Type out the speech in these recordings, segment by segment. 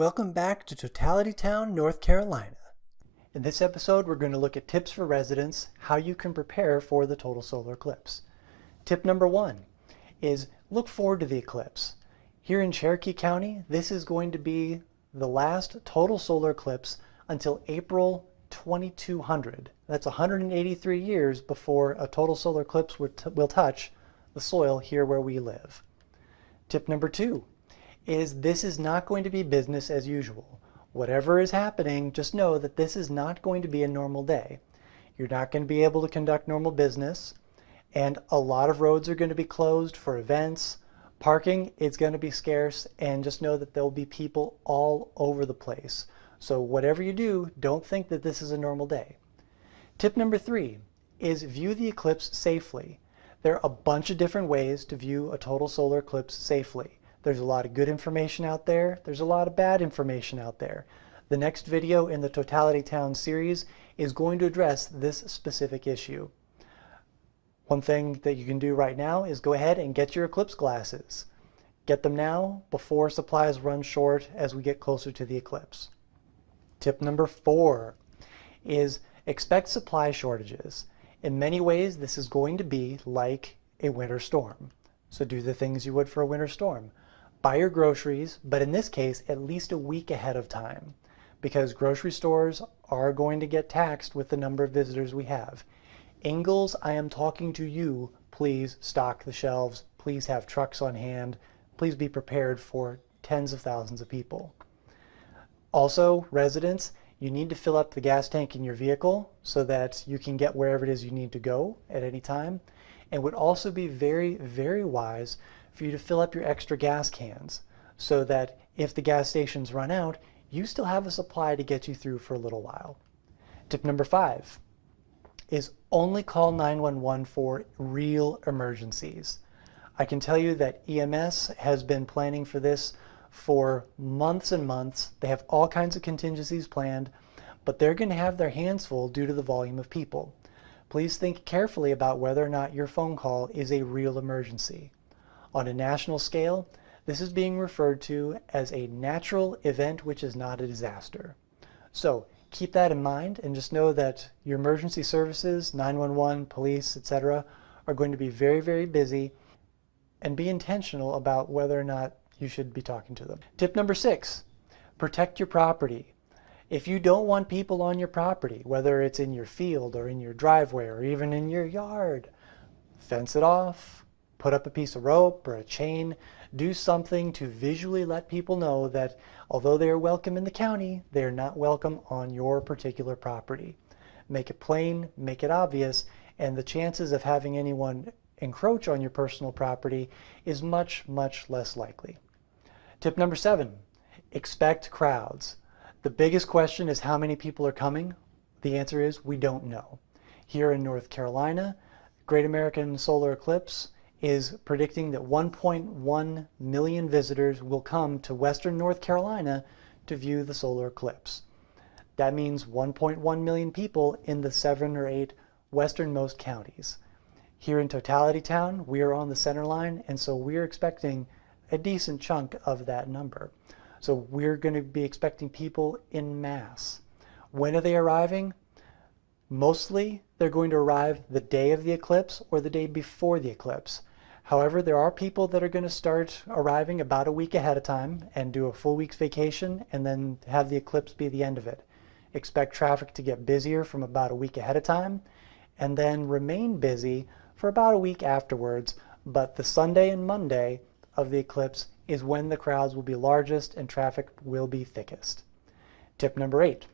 Welcome back to Totality Town, North Carolina. In this episode, we're going to look at tips for residents, how you can prepare for the total solar eclipse. Tip number one is look forward to the eclipse. Here in Cherokee County, this is going to be the last total solar eclipse until April 2200. That's 183 years before a total solar eclipse will touch the soil here where we live. Tip number two is this is not going to be business as usual. Whatever is happening, just know that this is not going to be a normal day. You're not going to be able to conduct normal business, and a lot of roads are going to be closed for events. Parking is going to be scarce, and just know that there will be people all over the place. So whatever you do, don't think that this is a normal day. Tip number three is view the eclipse safely. There are a bunch of different ways to view a total solar eclipse safely. There's a lot of good information out there. There's a lot of bad information out there. The next video in the Totality Town series is going to address this specific issue. One thing that you can do right now is go ahead and get your eclipse glasses. Get them now before supplies run short as we get closer to the eclipse. Tip number four is expect supply shortages. In many ways, this is going to be like a winter storm. So do the things you would for a winter storm. Buy your groceries, but in this case, at least a week ahead of time, because grocery stores are going to get taxed with the number of visitors we have. Ingles, I am talking to you. Please stock the shelves. Please have trucks on hand. Please be prepared for tens of thousands of people. Also, residents, you need to fill up the gas tank in your vehicle so that you can get wherever it is you need to go at any time. And would also be very, very wise for you to fill up your extra gas cans so that if the gas stations run out, you still have a supply to get you through for a little while. Tip number five is only call 911 for real emergencies. I can tell you that EMS has been planning for this for months and months. They have all kinds of contingencies planned, but they're going to have their hands full due to the volume of people. Please think carefully about whether or not your phone call is a real emergency. On a national scale, this is being referred to as a natural event which is not a disaster. So keep that in mind and just know that your emergency services, 911, police, etc., are going to be very, very busy, and be intentional about whether or not you should be talking to them. Tip number six, protect your property. If you don't want people on your property, whether it's in your field or in your driveway or even in your yard, fence it off. Put up a piece of rope or a chain. Do something to visually let people know that although they are welcome in the county, they are not welcome on your particular property. Make it plain, make it obvious, and the chances of having anyone encroach on your personal property is much, much less likely. Tip number seven, expect crowds. The biggest question is how many people are coming? The answer is we don't know. Here in North Carolina, Great American Solar Eclipse is predicting that 1.1 million visitors will come to Western North Carolina to view the solar eclipse. That means 1.1 million people in the 7 or 8 westernmost counties. Here in Totality Town, we are on the center line, and so we're expecting a decent chunk of that number. So we're going to be expecting people in mass. When are they arriving? Mostly, they're going to arrive the day of the eclipse or the day before the eclipse. However, there are people that are going to start arriving about a week ahead of time and do a full week's vacation and then have the eclipse be the end of it. Expect traffic to get busier from about a week ahead of time and then remain busy for about a week afterwards, but the Sunday and Monday of the eclipse is when the crowds will be largest and traffic will be thickest. Tip number 8,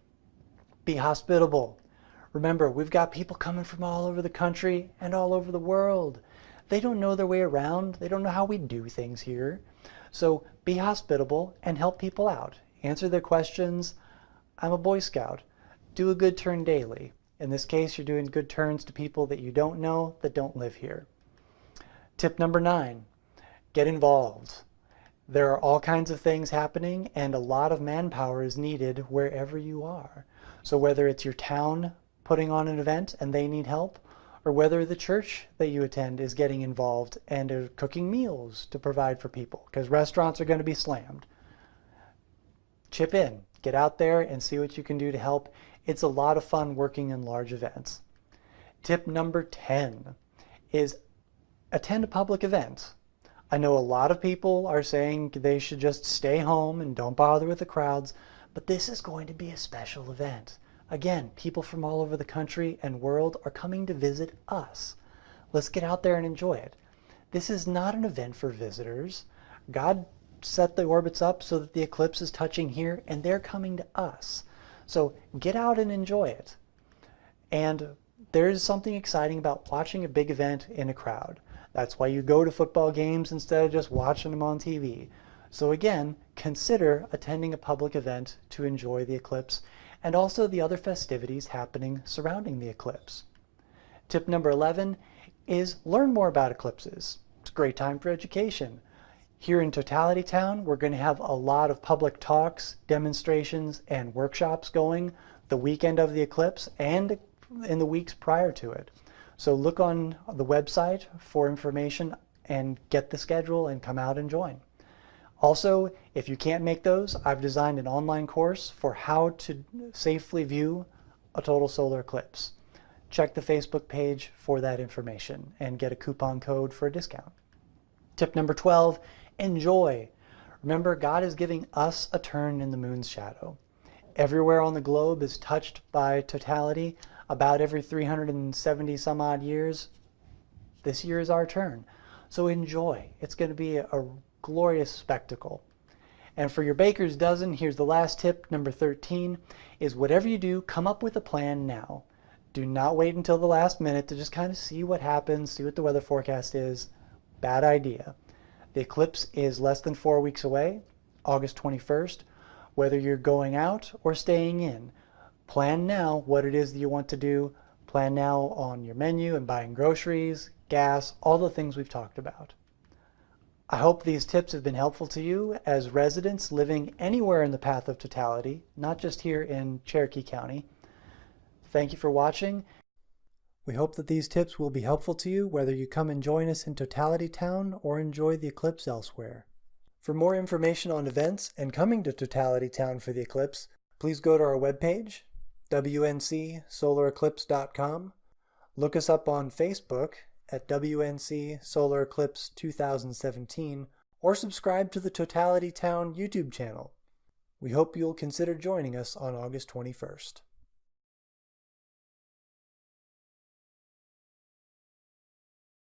be hospitable. Remember, we've got people coming from all over the country and all over the world. They don't know their way around. They don't know how we do things here. So be hospitable and help people out. Answer their questions. I'm a Boy Scout. Do a good turn daily. In this case, you're doing good turns to people that you don't know, that don't live here. Tip number 9, get involved. There are all kinds of things happening and a lot of manpower is needed wherever you are. So whether it's your town putting on an event and they need help, or whether the church that you attend is getting involved and are cooking meals to provide for people, because restaurants are going to be slammed. chip in, get out there and see what you can do to help. It's a lot of fun working in large events. Tip number 10 is attend a public event. I know a lot of people are saying they should just stay home and don't bother with the crowds, but this is going to be a special event. Again, people from all over the country and world are coming to visit us. Let's get out there and enjoy it. This is not an event for visitors. God set the orbits up so that the eclipse is touching here and they're coming to us. So get out and enjoy it. And there's something exciting about watching a big event in a crowd. That's why you go to football games instead of just watching them on TV. So again, consider attending a public event to enjoy the eclipse and also the other festivities happening surrounding the eclipse. Tip number 11 is learn more about eclipses. It's a great time for education. Here in Totality Town, we're going to have a lot of public talks, demonstrations, and workshops going the weekend of the eclipse and in the weeks prior to it. So look on the website for information and get the schedule and come out and join. Also, if you can't make those, I've designed an online course for how to safely view a total solar eclipse. Check the Facebook page for that information and get a coupon code for a discount. Tip number 12, enjoy. Remember, God is giving us a turn in the moon's shadow. Everywhere on the globe is touched by totality. About every 370 some odd years, this year is our turn. So enjoy. It's going to be a glorious spectacle. And for your baker's dozen, here's the last tip, number 13, is whatever you do, come up with a plan now. Do not wait until the last minute to just kind of see what happens, see what the weather forecast is. Bad idea. The eclipse is less than 4 weeks away, August 21st. Whether you're going out or staying in, plan now what it is that you want to do. Plan now on your menu and buying groceries, gas, all the things we've talked about. I hope these tips have been helpful to you as residents living anywhere in the path of totality, not just here in Cherokee County. Thank you for watching. We hope that these tips will be helpful to you whether you come and join us in Totality Town or enjoy the eclipse elsewhere. For more information on events and coming to Totality Town for the eclipse, please go to our webpage, wncsolareclipse.com. Look us up on Facebook at WNC Solar Eclipse 2017 or subscribe to the Totality Town YouTube channel. We hope you'll consider joining us on August 21st.